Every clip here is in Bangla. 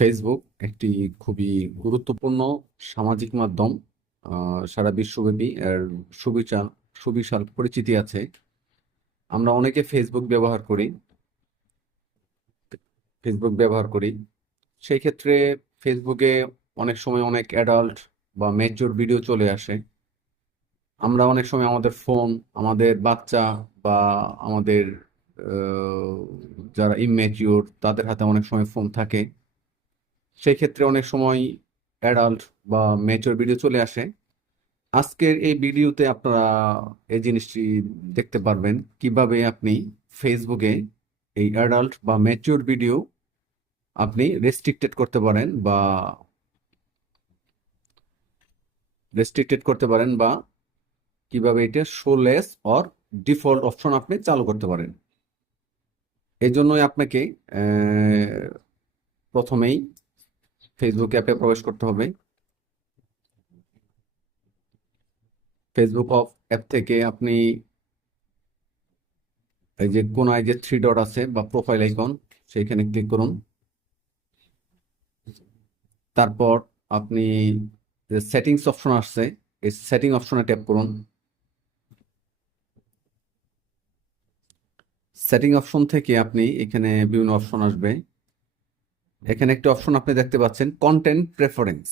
ফেসবুক একটি খুবই গুরুত্বপূর্ণ সামাজিক মাধ্যম। সারা বিশ্বব্যাপী এর সুবিশাল সুবিশাল পরিচিতি আছে। আমরা অনেকে ফেসবুক ব্যবহার করি। সেই ক্ষেত্রে ফেসবুকে অনেক সময় অনেক অ্যাডাল্ট বা ম্যাচিউর ভিডিও চলে আসে। আমরা অনেক সময় আমাদের ফোন, আমাদের বাচ্চা বা আমাদের আহ, যারা ইম্যাচিউর তাদের হাতে অনেক সময় ফোন থাকে। সেই ক্ষেত্রে অনেক সময় অ্যাডাল্ট বা ম্যাচিউর ভিডিও চলে আসে। আজকের এই ভিডিওতে আপনারা এই জিনিসটি দেখতে পারবেন কিভাবে আপনি ফেসবুকে এই অ্যাডাল্ট বা ম্যাচিউর ভিডিও আপনি রেস্ট্রিক্টেড করতে পারেন বা কিভাবে এটা শোলেস অর ডিফল্ট অপশন আপনি চালু করতে পারেন। এই জন্যই আপনাকে প্রথমেই ফেসবুক অ্যাপে প্রবেশ করতে হবে। ফেসবুক অ্যাপ থেকে আপনি এই যে কোনায় যে থ্রি ডট আছে বা প্রোফাইল আইকন, সেইখানে ক্লিক করুন। তারপর আপনি সেটিংস অপশন আসছে, এই সেটিং অপশনে ট্যাপ করুন। সেটিং অপশন থেকে আপনি এখানে বিভিন্ন অপশন আসবে। এখানে একটি অপশন আপনি দেখতে পাচ্ছেন কন্টেন্ট প্রেফারেন্স।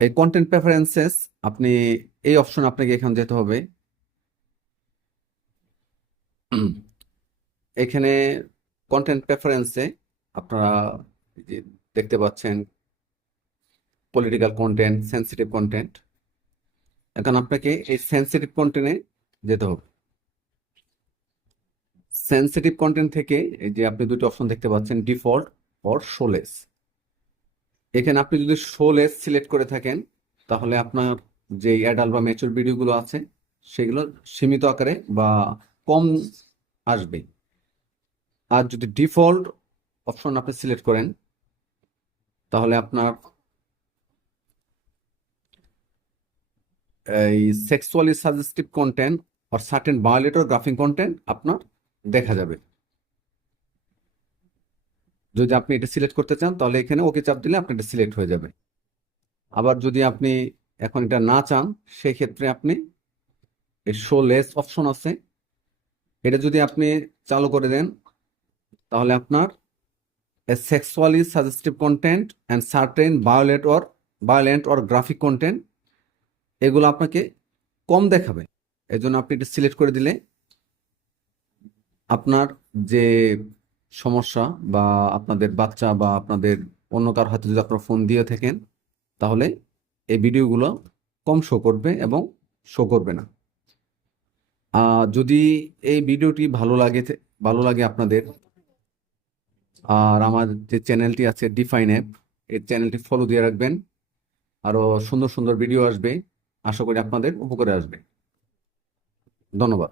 এই কন্টেন্ট প্রেফারেন্সেস আপনি এই অপশন আপনাকে এখানে যেতে হবে। এখানে কন্টেন্ট প্রেফারেন্সে আপনারা এই যে দেখতে পাচ্ছেন পলিটিক্যাল কন্টেন্ট, সেন্সিটিভ কন্টেন্ট। এখন আপনাকে এই সেন্সিটিভ কন্টেন্টে যেতে হবে। সেন্সিটিভ কন্টেন্ট থেকে এই যে আপনি দুটো অপশন দেখতে পাচ্ছেন, ডিফল্ট অর শোলেস। এখানে আপনি যদি শোলেস সিলেক্ট করে থাকেন তাহলে আপনার যে অ্যাডাল্ট বা ম্যাচিউর ভিডিওগুলো আছে সেগুলো সীমিত আকারে বা কম আসবে। আর যদি ডিফল্ট অপশন আপনি সিলেক্ট করেন তাহলে আপনার এই সেক্সুয়ালি সাজেস্টিভ কন্টেন্ট আর সার্টেন ভায়োলেটর গ্রাফিক কন্টেন্ট আপনার দেখা যাবে। যদি আপনি এটা সিলেক্ট করতে চান তাহলে এখানে ওকে চাপ দিলে আপনার এটা সিলেক্ট হয়ে যাবে। আবার যদি আপনি এখন এটা না চান সেই ক্ষেত্রে আপনি এই শো লেস অপশন আছে, এটা যদি আপনি চালু করে দেন তাহলে আপনার sexually suggestive content and certain violent or graphic content এগুলো আপনাকে কম দেখাবে। এই জন্য আপনি এটা সিলেক্ট করে দিলে আপনার যে সমস্যা বা আপনাদের বাচ্চা বা আপনাদের অন্য কারো হাতে যদি আপনার ফোন দিয়ে থাকেন তাহলে এই ভিডিওগুলো কম শো করবে এবং শো করবে না। যদি এই ভিডিওটি ভালো লাগে আপনাদের, আর আমার যে চ্যানেলটি আছে ডিফাইন অ্যাপ, এই চ্যানেলটি ফলো দিয়ে রাখবেন। আরো সুন্দর সুন্দর ভিডিও আসবে, আশা করি আপনাদের উপকারে আসবে। ধন্যবাদ।